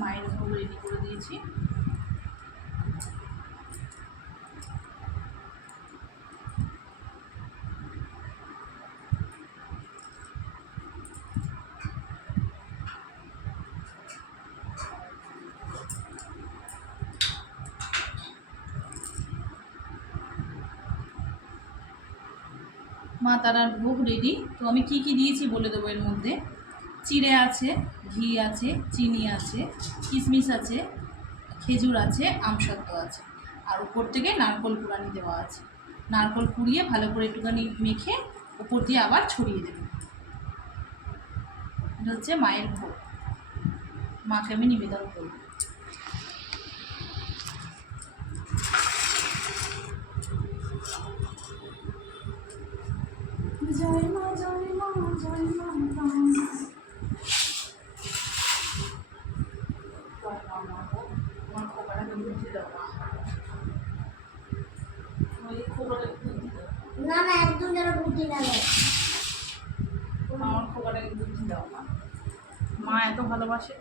মায়ের ভোগ রেডি করে দিয়েছি। মা তারার ভোগ রেডি। তো আমি কি কি দিয়েছি বলে দেবো। এর মধ্যে চিড়ে আছে, ঘি আছে, চিনি আছে, কিশমিশ আছে, খেজুর আছে, আমসত্ত্ব আছে, আর উপর থেকে নারকোল কুড়ানি দেওয়া আছে। নারকোল কুড়িয়ে ভালো করে একটুখানি মেখে উপর দিয়ে আবার ছড়িয়ে দেবে। এটা হচ্ছে মায়ের ভোগ, মাকে আমি নিবেদন করব। জয় মা জয় মা জয় মা না না একদম যেন বুদ্ধি না দেয়। আমার খোকাটাকে বুদ্ধি দাও মা, মা এত ভালোবাসে।